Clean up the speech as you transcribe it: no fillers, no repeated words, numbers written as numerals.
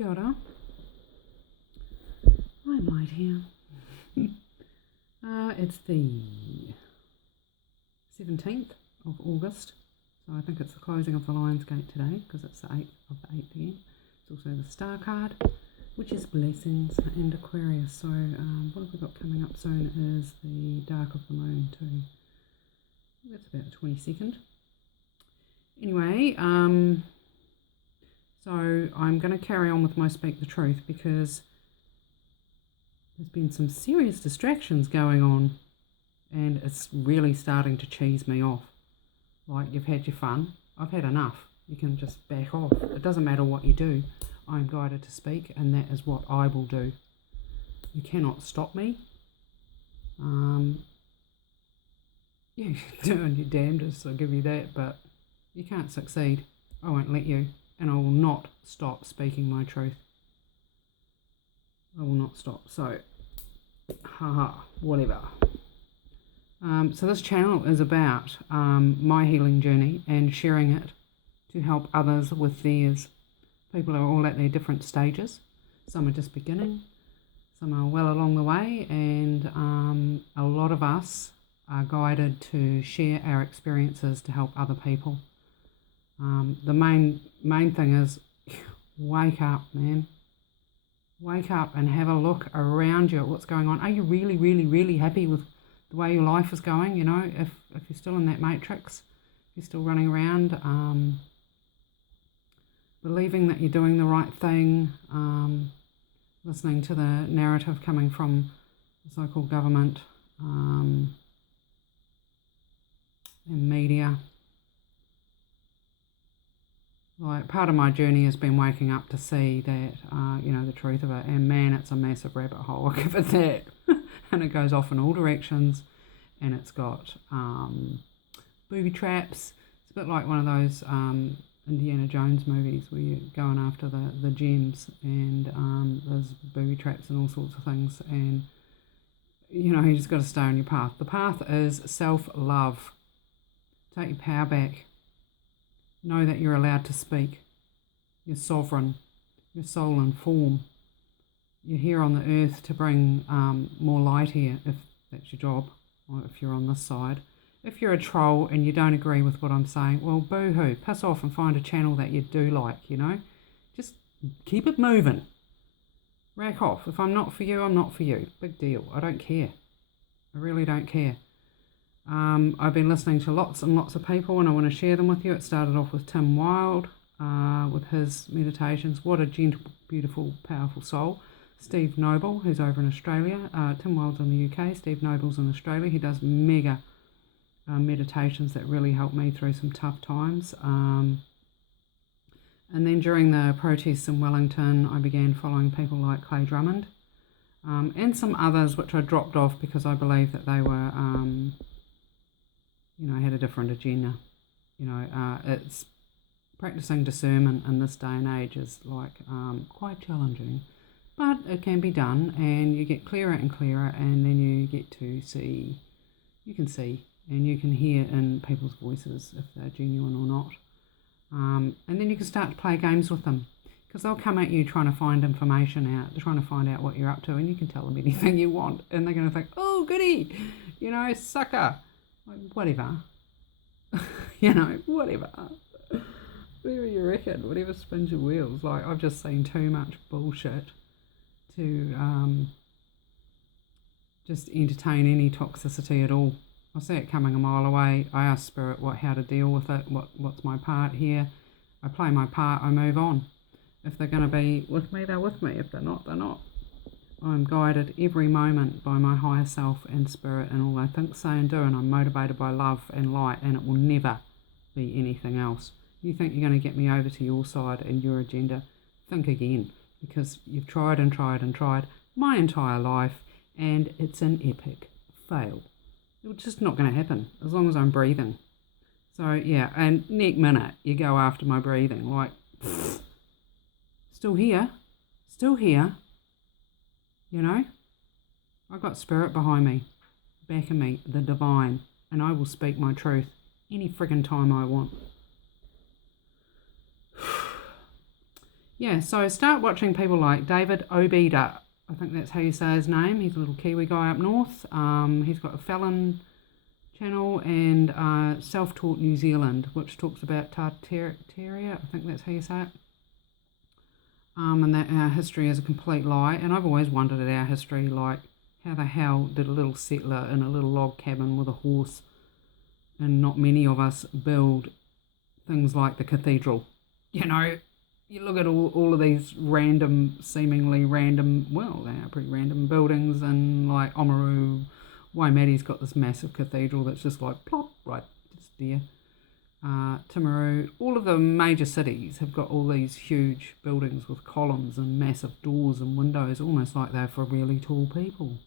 Kia ora. I'm right here. It's the 17th of August, so I think it's the closing of the Lion's Gate today because it's the 8th of the 8th again. It's also the star card, which is blessings and Aquarius. So what have we got coming up soon is the dark of the moon too. That's about the 22nd. Anyway, so I'm going to carry on with my Speak the Truth because there's been some serious distractions going on and it's really starting to cheese me off. Like, you've had your fun. I've had enough. You can just back off. It doesn't matter what you do. I'm guided to speak and that is what I will do. You cannot stop me. You're doing your damnedest, I'll give you that, but you can't succeed. I won't let you, and I will not stop speaking my truth. I will not stop. So, whatever. So this channel is about my healing journey and sharing it to help others with theirs. People are all at their different stages. Some are just beginning, some are well along the way, and a lot of us are guided to share our experiences to help other people. The main thing is wake up, man. Wake up and have a look around you at what's going on. Are you really, really, really happy with the way your life is going? You know, if you're still in that matrix, you're still running around, believing that you're doing the right thing, listening to the narrative coming from the so-called government and media. Like, part of my journey has been waking up to see that, the truth of it. And man, it's a massive rabbit hole, I'll give it that. And it goes off in all directions. And it's got booby traps. It's a bit like one of those Indiana Jones movies where you're going after the gems. And there's booby traps and all sorts of things. And, you just got to stay on your path. The path is self-love. Take your power back. Know that you're allowed to speak. You're sovereign. You're soul and form. You're here on the earth to bring more light here, if that's your job, or if you're on this side. If you're a troll and you don't agree with what I'm saying, well, boo-hoo. Piss off and find a channel that you do like, Just keep it moving. Rack off. If I'm not for you, I'm not for you. Big deal. I don't care. I really don't care. I've been listening to lots and lots of people and I want to share them with you. It started off with Tim Wilde with his meditations. What a gentle, beautiful, powerful soul. Steve Nobel, who's over in Australia. Tim Wilde's in the UK. Steve Nobel's in Australia. He does mega meditations that really helped me through some tough times. And then during the protests in Wellington, I began following people like Drummond and some others which I dropped off because I believe that they were... had a different agenda. It's practicing discernment in this day and age is quite challenging, but it can be done, and you get clearer and clearer, and then you get to see, you can see, and you can hear in people's voices if they're genuine or not, and then you can start to play games with them, because they'll come at you trying to find information out, trying to find out what you're up to, and you can tell them anything you want, and they're going to think, oh goody, sucker. Whatever. Whatever. Whatever you reckon, whatever spins your wheels. Like, I've just seen too much bullshit to just entertain any toxicity at all. I see it coming a mile away. I ask Spirit how to deal with it, what's my part here. I play my part, I move on. If they're going to be with me, they're with me. If they're not, they're not. I'm guided every moment by my higher self and spirit and all I think, say and do, and I'm motivated by love and light, and it will never be anything else. You think you're going to get me over to your side and your agenda? Think again, because you've tried and tried and tried my entire life and it's an epic fail. It's just not going to happen as long as I'm breathing. So yeah, and next minute you go after my breathing, like, still here. I've got spirit behind me, backing me, the divine, and I will speak my truth any friggin' time I want. Yeah, so start watching people like David Obeda. I think that's how you say his name. He's a little Kiwi guy up north. He's got a Fallon channel and Self-Taught New Zealand, which talks about Tartaria. I think that's how you say it. And that our history is a complete lie. And I've always wondered at our history, like, how the hell did a little settler in a little log cabin with a horse, and not many of us, build things like the cathedral? You know, you look at all of these seemingly random, well, they are pretty random buildings, and like Oamaru, Waimati's got this massive cathedral that's just like plop, right, just there. Timaru, all of the major cities have got all these huge buildings with columns and massive doors and windows, almost like they're for really tall people.